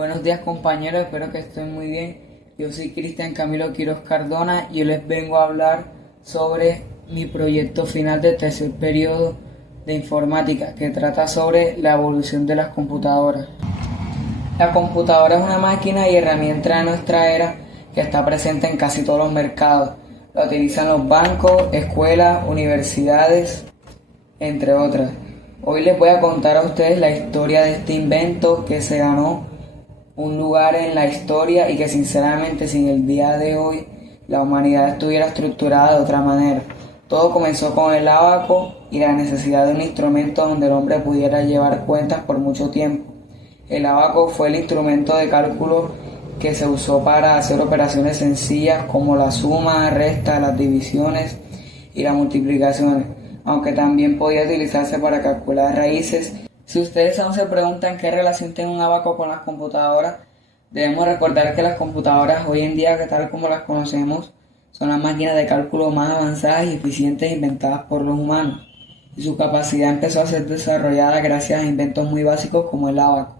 Buenos días compañeros, espero que estén muy bien. Yo soy Cristian Camilo Quiroz Cardona y yo les vengo a hablar sobre mi proyecto final de tercer periodo de informática que trata sobre la evolución de las computadoras. La computadora es una máquina y herramienta de nuestra era que está presente en casi todos los mercados. La utilizan los bancos, escuelas, universidades, entre otras. Hoy les voy a contar a ustedes la historia de este invento que se ganó un lugar en la historia y que sinceramente sin el día de hoy la humanidad estuviera estructurada de otra manera. Todo comenzó con el ábaco y la necesidad de un instrumento donde el hombre pudiera llevar cuentas por mucho tiempo. El ábaco fue el instrumento de cálculo que se usó para hacer operaciones sencillas como la suma, resta, las divisiones y las multiplicaciones, aunque también podía utilizarse para calcular raíces. Si ustedes aún se preguntan qué relación tiene un ábaco con las computadoras, debemos recordar que las computadoras hoy en día, que tal como las conocemos, son las máquinas de cálculo más avanzadas y eficientes inventadas por los humanos, y su capacidad empezó a ser desarrollada gracias a inventos muy básicos como el ábaco,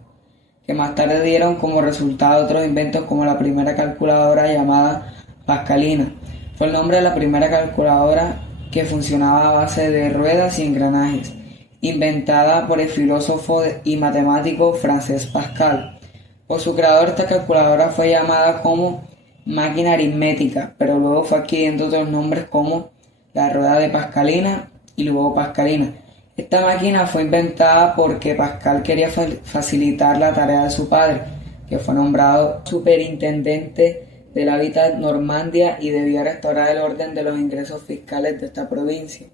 que más tarde dieron como resultado otros inventos como la primera calculadora llamada pascalina. Fue el nombre de la primera calculadora que funcionaba a base de ruedas y engranajes, inventada por el filósofo y matemático francés Pascal. Por su creador, esta calculadora fue llamada como máquina aritmética, pero luego fue adquiriendo otros nombres como la rueda de Pascalina y luego Pascalina. Esta máquina fue inventada porque Pascal quería facilitar la tarea de su padre, que fue nombrado superintendente del hábitat Normandia y debía restaurar el orden de los ingresos fiscales de esta provincia.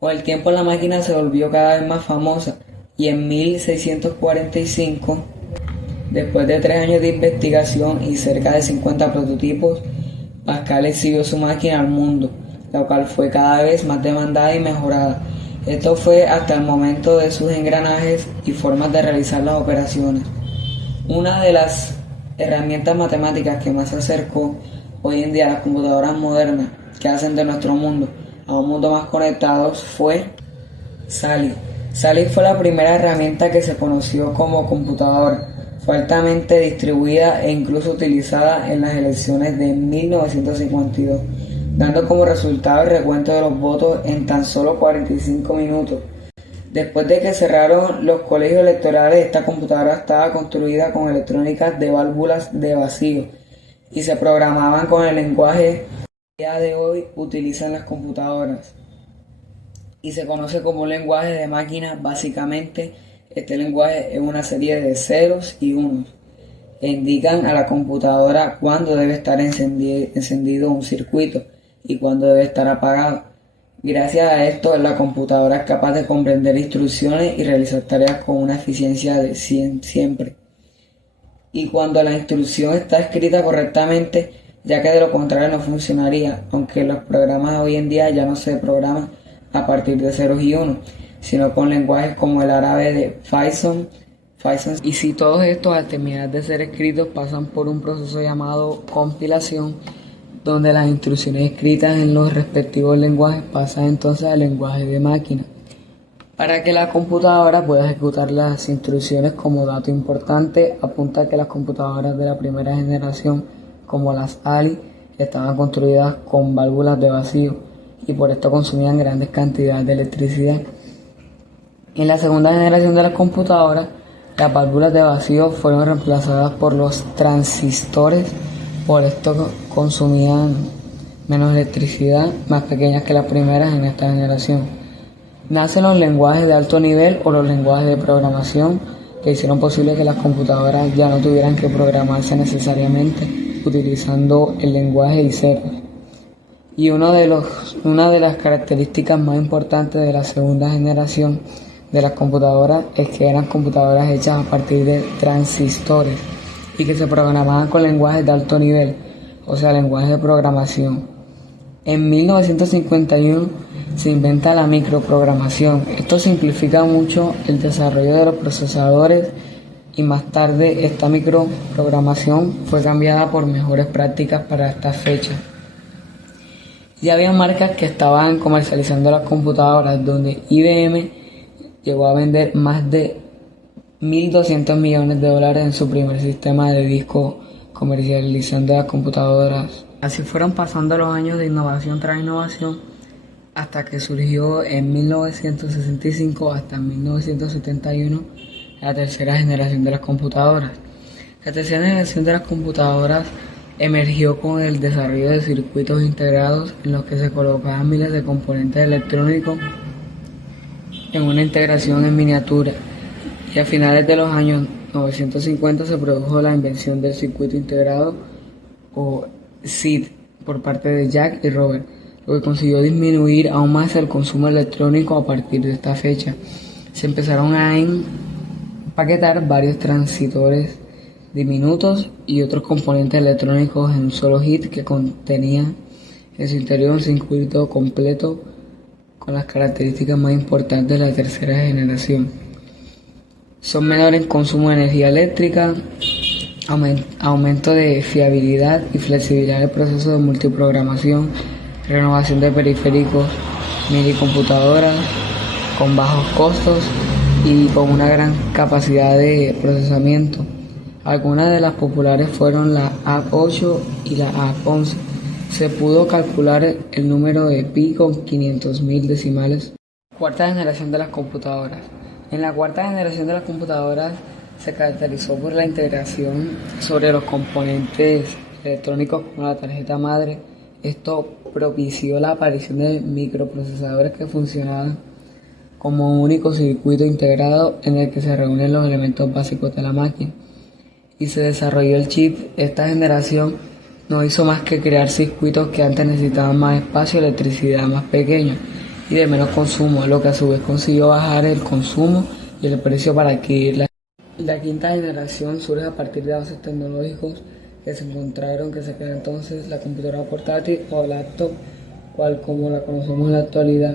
Con el tiempo la máquina se volvió cada vez más famosa y en 1645, después de 3 años de investigación y cerca de 50 prototipos, Pascal exhibió su máquina al mundo, la cual fue cada vez más demandada y mejorada. Esto fue hasta el momento de sus engranajes y formas de realizar las operaciones. Una de las herramientas matemáticas que más se acercó hoy en día a las computadoras modernas que hacen de nuestro mundo a un mundo más conectado fue SALI. SALI fue la primera herramienta que se conoció como computadora. Fue altamente distribuida e incluso utilizada en las elecciones de 1952, dando como resultado el recuento de los votos en tan solo 45 minutos. Después de que cerraron los colegios electorales, esta computadora estaba construida con electrónicas de válvulas de vacío y se programaban con el lenguaje que a día de hoy utilizan las computadoras y se conoce como un lenguaje de máquina. Básicamente, este lenguaje es una serie de ceros y unos que indican a la computadora cuándo debe estar encendido un circuito y cuándo debe estar apagado. Gracias a esto, la computadora es capaz de comprender instrucciones y realizar tareas con una eficiencia de 100 siempre. Y cuando la instrucción está escrita correctamente, ya que de lo contrario no funcionaría, aunque los programas hoy en día ya no se programan a partir de ceros y unos, sino con lenguajes como el árabe de Python. Y si todos estos al terminar de ser escritos pasan por un proceso llamado compilación, donde las instrucciones escritas en los respectivos lenguajes pasan entonces al lenguaje de máquina. Para que la computadora pueda ejecutar las instrucciones, como dato importante, apunta que las computadoras de la primera generación, como las ALI, estaban construidas con válvulas de vacío y por esto consumían grandes cantidades de electricidad. En la segunda generación de las computadoras, las válvulas de vacío fueron reemplazadas por los transistores, por esto consumían menos electricidad, más pequeñas que las primeras en esta generación. Nacen los lenguajes de alto nivel o los lenguajes de programación que hicieron posible que las computadoras ya no tuvieran que programarse necesariamente utilizando el lenguaje y ceros. Y una de las características más importantes de la segunda generación de las computadoras es que eran computadoras hechas a partir de transistores y que se programaban con lenguajes de alto nivel, o sea, lenguajes de programación. En 1951 se inventa la microprogramación. Esto simplifica mucho el desarrollo de los procesadores y más tarde esta microprogramación fue cambiada por mejores prácticas para esta fecha. Ya había marcas que estaban comercializando las computadoras, donde IBM llegó a vender más de $1.200 millones en su primer sistema de disco comercializando las computadoras. Así fueron pasando los años de innovación tras innovación hasta que surgió en 1965 hasta 1971 la tercera generación de las computadoras. La tercera generación de las computadoras emergió con el desarrollo de circuitos integrados en los que se colocaban miles de componentes electrónicos en una integración en miniatura, y a finales de los años 1950 se produjo la invención del circuito integrado o SID por parte de Jack y Robert, lo que consiguió disminuir aún más el consumo electrónico. A partir de esta fecha se empezaron a empaquetar varios transistores diminutos y otros componentes electrónicos en un solo kit que contenía en su interior un circuito completo con las características más importantes de la tercera generación. Son menores en consumo de energía eléctrica, aumento de fiabilidad y flexibilidad del proceso de multiprogramación, renovación de periféricos, minicomputadoras con bajos costos y con una gran capacidad de procesamiento. Algunas de las populares fueron la AP8 y la AP11. Se pudo calcular el número de pi con 500.000 decimales. Cuarta generación de las computadoras. En la cuarta generación de las computadoras se caracterizó por la integración sobre los componentes electrónicos como la tarjeta madre. Esto propició la aparición de microprocesadores que funcionaban como un único circuito integrado en el que se reúnen los elementos básicos de la máquina. Y se desarrolló el chip. Esta generación no hizo más que crear circuitos que antes necesitaban más espacio y electricidad más pequeños y de menos consumo, lo que a su vez consiguió bajar el consumo y el precio para adquirirla. La quinta generación surge a partir de avances tecnológicos que se encontraron, que se crea entonces la computadora portátil o laptop, cual como la conocemos en la actualidad.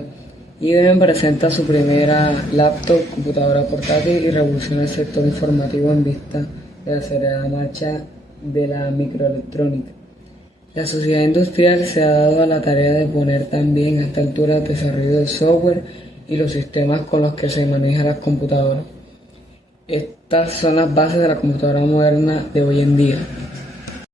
IBM presenta su primera laptop, computadora portátil, y revoluciona el sector informativo en vista de la acelerada marcha de la microelectrónica. La sociedad industrial se ha dado a la tarea de poner también a esta altura el desarrollo del software y los sistemas con los que se manejan las computadoras. Estas son las bases de la computadora moderna de hoy en día.